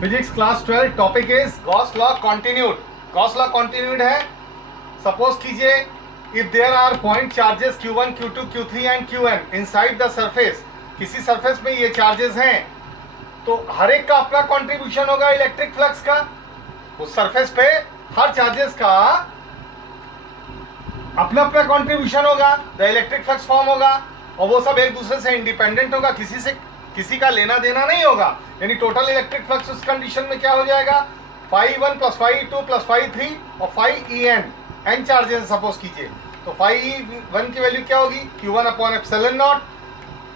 Physics class 12 topic is Gauss law continued. Gauss law continued है, suppose कीजिए if there are point charges Q1, Q2, Q3 and Qn inside the surface, किसी surface में ये charges हैं तो हर एक का अपना कंट्रीब्यूशन होगा इलेक्ट्रिक फ्लक्स का। उस सरफेस पे हर चार्जेस का अपना अपना कंट्रीब्यूशन होगा, द इलेक्ट्रिक फ्लक्स फॉर्म होगा और वो सब एक दूसरे से इंडिपेंडेंट होगा, किसी का लेना देना नहीं होगा। यानी टोटल इलेक्ट्रिक फ्लक्स उस कंडीशन में क्या हो जाएगा, φ1 + φ2 + φ3 और φen एन चार्जेस सपोज कीजिए तो φ1 की वैल्यू क्या होगी, Q1/ε0,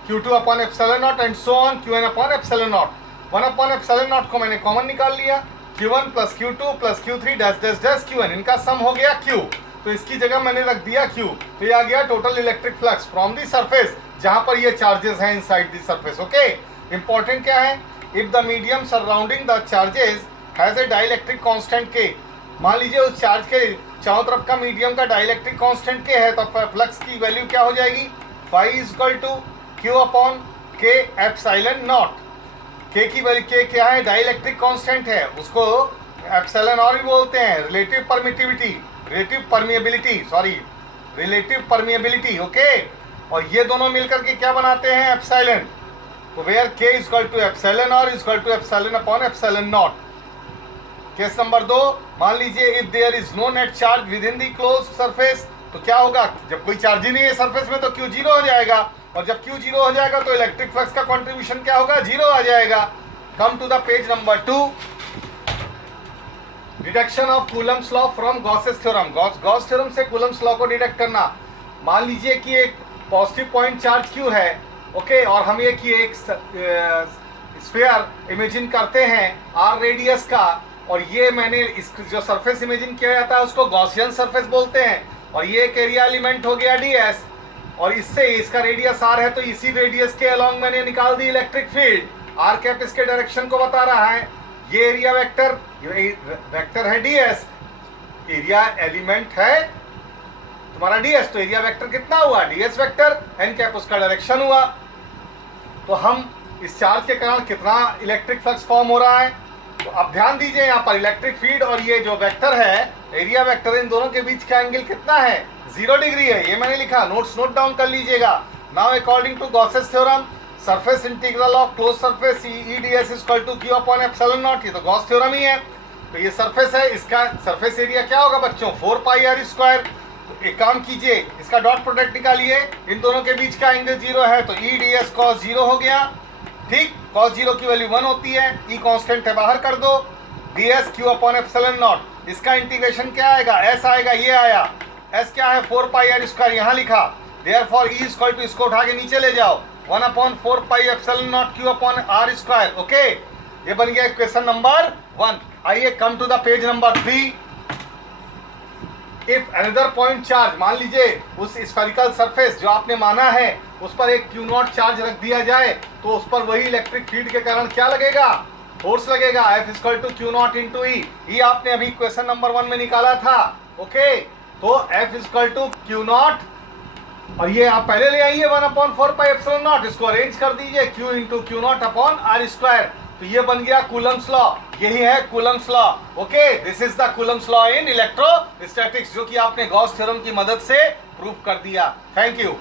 Q2/ε0 and so on, Qn/ε0। 1/ε0 को मैंने कॉमन निकाल लिया, Q1 + Q2 + Q3 dash Qn, इनका सम हो गया Q, तो इसकी जगह मैंने रख दिया Q। तो ये आ गया total electric flux from the surface जहां पर ये चार्जेस हैं inside the surface. Okay, important क्या है, if the medium surrounding the charges has a dielectric constant K, मान लीजिए उस चार्ज के चारों तरफ का मीडियम का डाइलेक्ट्रिक कांस्टेंट K है तो फ्लक्स की वैल्यू क्या हो जाएगी, φ = Q/K∈0। K की वैल्यू K क्या है, डाइलेक्ट्रिक कांस्टेंट है, उसको ε0 भी बोलते हैं, रिलेटिव परमिएबिलिटी। ओके, और ये दोनों मिलकर के क्या बनाते हैं, एप्सिलॉन। तो वेयर K = ε/ε0। केस नंबर 2, मान लीजिए if there is no net charge within the close surface, तो क्या होगा, जब कोई चार्ज ही नहीं है सरफेस में तो Q 0 हो जाएगा, और जब Q 0 हो जाएगा तो इलेक्ट्रिक फ्लक्स का कंट्रीब्यूशन क्या होगा, 0 आ जाएगा। Come to the page number 2, deduction of Coulomb's law from Gauss's theorem. Gauss theorem से कूलम्स लॉ को डिडक्ट करना। मान लीजिए कि एक पॉजिटिव पॉइंट चार्ज Q है, ओके, और हम ये कि एक स्फीयर इमेजिन करते हैं R रेडियस का, और ये मैंने इस जो सरफेस इमेजिन किया जाता है उसको गॉसियन सरफेस बोलते हैं, और ये एक एरिया एलिमेंट हो गया ds, और इससे इसका रेडियस R है तो इसी रेडियस के अलोंग मैंने निकाल the electric field. r cap इसके डायरेक्शन को बता रहा है, ये एरिया वेक्टर है ds, एरिया एलिमेंट है तुम्हारा ds, तो एरिया वेक्टर कितना हुआ, ds वेक्टर, n कैप उसका डायरेक्शन हुआ। तो हम इस चार्ज के कारण कितना इलेक्ट्रिक फ्लक्स फॉर्म हो रहा है, तो अब ध्यान दीजिए यहाँ पर इलेक्ट्रिक फील्ड और ये जो वेक्टर है एरिया वेक्टर, इन दोनों के बीच का एंगल कितना है, 0 डिग्री है, ये मैंने लिखा, नोट डाउन कर लीजिएगा। Now according to Gauss's theorem, surface integral of close surface EdS = Q/ε0, ये तो गॉस थ्योरम ही है। तो ये सरफेस है, इसका सरफेस एरिया क्या होगा बच्चों, 4πr²। तो एक काम कीजिए, इसका डॉट प्रोडक्ट निकालिए, इन दोनों के बीच का एंगल 0 है तो EdS cos 0 हो गया, ठीक, cos 0 की वैल्यू 1 होती है, E कांस्टेंट है, बाहर कर दो, ds Q/ε0, इसका इंटीग्रेशन क्या आएगा, S आएगा, ये आया, S क्या है, 4πr², यहाँ लिखा, देयरफॉर E = इसको उठा के नीचे ले जाओ, 1/4πε0 Q/r²। ओके, ये बन गया क्वेश्चन नंबर 1। आइए come to the page number 3। If another point charge, मान लीजिए उस स्फेरिकल सरफेस जो आपने माना है उस पर एक Q0 चार्ज रख दिया जाए तो उस पर वही इलेक्ट्रिक फील्ड के कारण क्या लगेगा, फोर्स लगेगा, F = Q0 × E। ये आपने अभी क्वेश्चन नंबर 1 में निकाला था। ओके, तो F = Q0, और ये आप पहले ले आइए 1/4πε0, इसको अरेंज कर दीजिए, Q × Q0/r², तो ये बन गया कूलम्स लॉ, यही है Coulomb's law. Okay, this is the Coulomb's law in electrostatics, जो कि आपने गॉस थ्योरम की मदद से प्रूव कर दिया। Thank you.